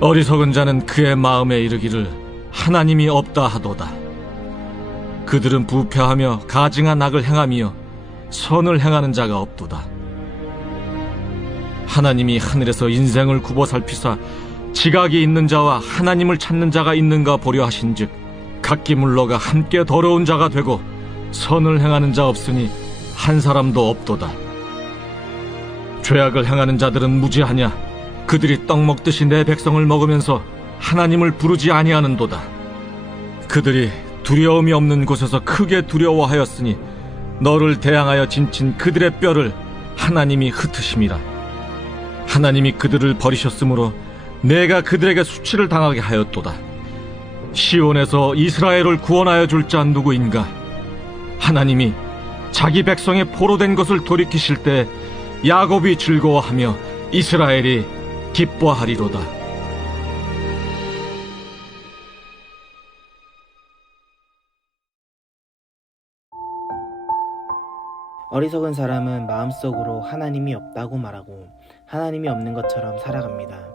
어리석은 자는 그의 마음에 이르기를 하나님이 없다 하도다. 그들은 부패하며 가증한 악을 행하며 선을 행하는 자가 없도다. 하나님이 하늘에서 인생을 굽어 살피사 지각이 있는 자와 하나님을 찾는 자가 있는가 보려 하신즉 각기 물러가 함께 더러운 자가 되고 선을 행하는 자 없으니 한 사람도 없도다. 죄악을 행하는 자들은 무지하냐? 그들이 떡 먹듯이 내 백성을 먹으면서 하나님을 부르지 아니하는도다. 그들이 두려움이 없는 곳에서 크게 두려워하였으니 너를 대항하여 진친 그들의 뼈를 하나님이 흩으심이라. 하나님이 그들을 버리셨으므로 내가 그들에게 수치를 당하게 하였도다. 시온에서 이스라엘을 구원하여 줄 자 누구인가? 하나님이 자기 백성의 포로된 것을 돌이키실 때 야곱이 즐거워하며 이스라엘이 기뻐하리로다. 어리석은 사람은 마음속으로 하나님이 없다고 말하고 하나님이 없는 것처럼 살아갑니다.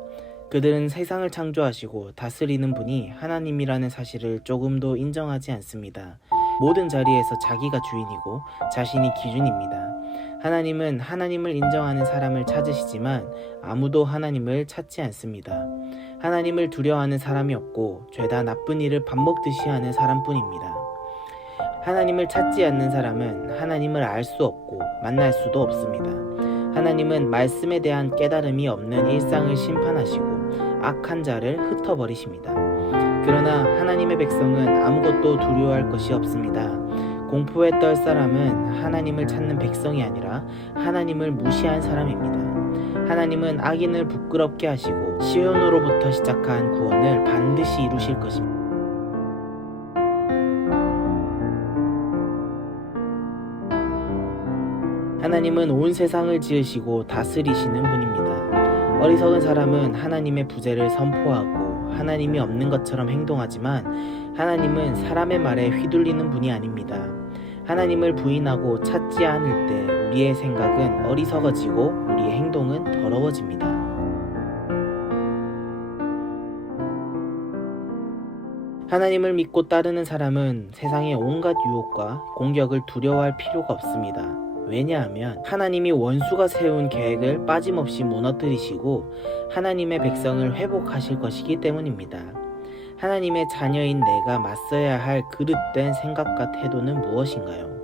그들은 세상을 창조하시고 다스리는 분이 하나님이라는 사실을 조금도 인정하지 않습니다. 모든 자리에서 자기가 주인이고 자신이 기준입니다. 하나님은 하나님을 인정하는 사람을 찾으시지만 아무도 하나님을 찾지 않습니다. 하나님을 두려워하는 사람이 없고 죄다 나쁜 일을 밥 먹듯이 하는 사람뿐입니다. 하나님을 찾지 않는 사람은 하나님을 알 수 없고 만날 수도 없습니다. 하나님은 말씀에 대한 깨달음이 없는 일상을 심판하시고 악한 자를 흩어버리십니다. 그러나 하나님의 백성은 아무것도 두려워할 것이 없습니다. 공포에 떨 사람은 하나님을 찾는 백성이 아니라 하나님을 무시한 사람입니다. 하나님은 악인을 부끄럽게 하시고 시온으로부터 시작한 구원을 반드시 이루실 것입니다. 하나님은 온 세상을 지으시고 다스리시는 분입니다. 어리석은 사람은 하나님의 부재를 선포하고 하나님이 없는 것처럼 행동하지만 하나님은 사람의 말에 휘둘리는 분이 아닙니다. 하나님을 부인하고 찾지 않을 때 우리의 생각은 어리석어지고 우리의 행동은 더러워집니다. 하나님을 믿고 따르는 사람은 세상의 온갖 유혹과 공격을 두려워할 필요가 없습니다. 왜냐하면 하나님이 원수가 세운 계획을 빠짐없이 무너뜨리시고 하나님의 백성을 회복하실 것이기 때문입니다. 하나님의 자녀인 내가 맞서야 할 그릇된 생각과 태도는 무엇인가요?